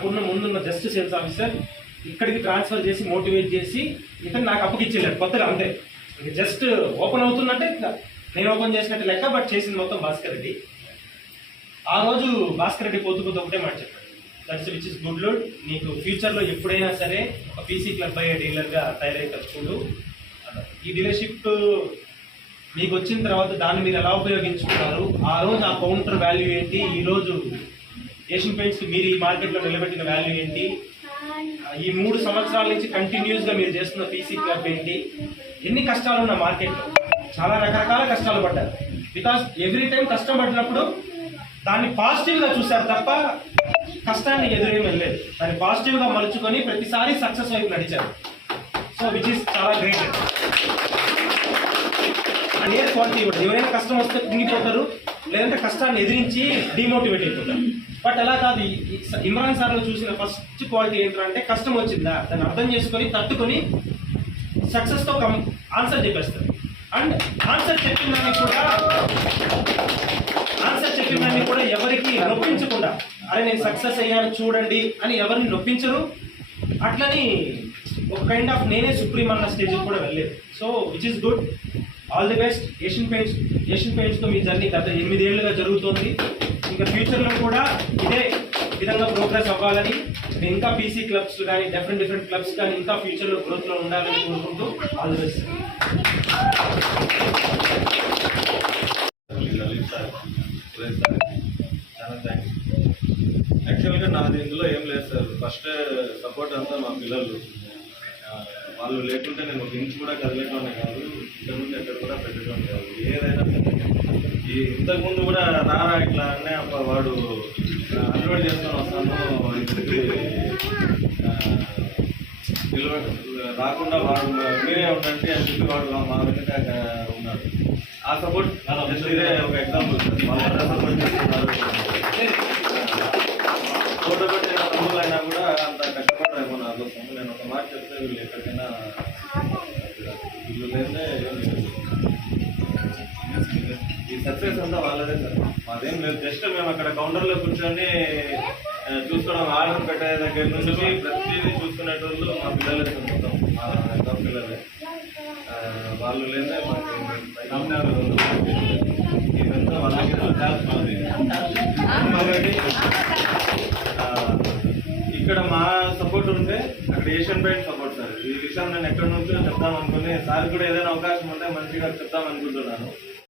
నాకున్న ముందున్న just sales officer ఇక్కడికి ట్రాన్స్ఫర్ చేసి మోటివేట్ చేసి ఇతను నాకు అప్పగిచ్చేళ్ళాడు కొత్తగా, అంతే. జస్ట్ ఓపెన్ అవుతున్నట్టే నేను ఓపెన్ చేసినట్టు లెక్క, బట్ చేసింది మొత్తం భాస్కర్ రెడ్డి. ఆ రోజు భాస్కర్ రెడ్డి పొద్దు ఒకటే మాట చెప్పాడు, that's which is good load, నీకు ఫ్యూచర్లో ఎప్పుడైనా సరే ఒక పీసీ క్లబ్ అయ్యే డీలర్గా తయారైతే చూడు. ఈ డీలర్షిప్ మీకు వచ్చిన తర్వాత దాన్ని మీరు ఎలా ఉపయోగించుకున్నారు, ఆ రోజు ఆ కౌంటర్ వాల్యూ ఏంటి, ఈరోజు ఏషియన్ పెయింట్స్ మీరు ఈ మార్కెట్లో నిలబెట్టిన వాల్యూ ఏంటి, ఈ 3 సంవత్సరాల నుంచి కంటిన్యూస్గా మీరు చేస్తున్న పీసీ క్లబ్ ఏంటి, ఎన్ని కష్టాలు ఉన్న మార్కెట్లో, చాలా రకరకాల కష్టాలు పడ్డారు. బికాస్ ఎవ్రీ టైం కష్టం పడినప్పుడు దాన్ని పాజిటివ్గా చూశారు తప్ప కష్టాన్ని ఎదురేమి వెళ్ళలేదు. దాన్ని పాజిటివ్గా మలుచుకొని ప్రతిసారి సక్సెస్ వైపు నడిచారు. సో విచ్ ఈస్ చాలా గ్రేట్. అనే క్వాలిటీ ఇవ్వదు. ఎవరైనా కష్టం వస్తే కుంగిపోతారు, లేదంటే కష్టాన్ని ఎదిరించి డిమోటివేట్ అయిపోతారు. బట్ అలా కాదు. ఇమ్రాన్ సార్లో చూసిన ఫస్ట్ క్వాలిటీ ఏంటంటే కష్టం వచ్చిందా దాన్ని అర్థం చేసుకొని తట్టుకొని సక్సెస్తో ఆన్సర్ చెప్పేస్తారు. అండ్ ఆన్సర్ చెప్పిన దాన్ని కూడా ఎవరికి నొప్పించకుండా, అరే నేను సక్సెస్ అయ్యాను చూడండి అని ఎవరిని నొప్పించరు. అట్లని ఒక కైండ్ ఆఫ్ నేనే సుప్రీం అన్న స్టేజ్కి కూడా వెళ్ళలేదు. So which is good. All the best. Asian పెయింట్స్తో మీ జర్నీ గత 8 ఏళ్ళుగా జరుగుతుంది. ఇంకా ఫ్యూచర్లో కూడా ఇదే విధంగా ప్రోగ్రెస్ అవ్వాలని, ఇంకా పీసీ క్లబ్స్ కానీ డిఫరెంట్ క్లబ్స్ కానీ ఇంకా ఫ్యూచర్లో గ్రోత్లో ఉండాలని కోరుకుంటూ ఆల్ ది బెస్ట్. చాలా థ్యాంక్స్. యాక్చువల్గా నాది ఇందులో ఏం లేదు సార్. ఫస్ట్ సపోర్ట్ అంతా మా పిల్లలు. వాళ్ళు లేకుంటే నేను ఒక ఇంచు కూడా కదిలేటోనే కాదు, ఇక్కడ నుండి ఎక్కడ కూడా పెట్టడం కాదు. ఏదైనా ఈ ఇంతకుముందు కూడా రారా ఇట్లా అనే వాడు అలవాటు చేసుకొని వస్తాను, ఇక్కడికి రాకుండా వాడు మీరే ఉండండి అని చెప్పి వాడు మా వెనుక ఉన్నాడు. ఆ సపోర్ట్ ఇదే ఒక ఎగ్జాంపుల్ సార్. వాళ్ళ సపోర్ట్ చేస్తున్నారు. ఫోటో పెట్టిన తమ్ములు అయినా కూడా అంత కష్టపడరేమో నా కోసం. నేను ఒక మాట చెప్తే వీళ్ళు ఎక్కడికైనా వీళ్ళు లేదే. ఈ సక్సెస్ అంతా వాళ్ళదే సార్, మాదేం లేదు. జస్ట్ మేము అక్కడ కౌంటర్లో కూర్చొని చూసుకోవడం, ఆర్డర్ పెట్టే దగ్గర నుంచి ప్రతిదీ చూసుకునేటోళ్ళు మా పిల్లలే మొత్తం, మా ఎంత పిల్లలే. వాళ్ళు లేదే మాకు ఇదంతా వాళ్ళకి ఇక్కడ మా సపోర్ట్ ఉంటే అక్కడ ఏషియన్ పెయింట్ సపోర్ట్ సార్. ఈ విషయం నేను ఎక్కడి నుంచో చెప్తామనుకుని సార్ కూడా ఏదైనా అవకాశం ఉంటే మంచిగా చెప్తామనుకుంటున్నాను.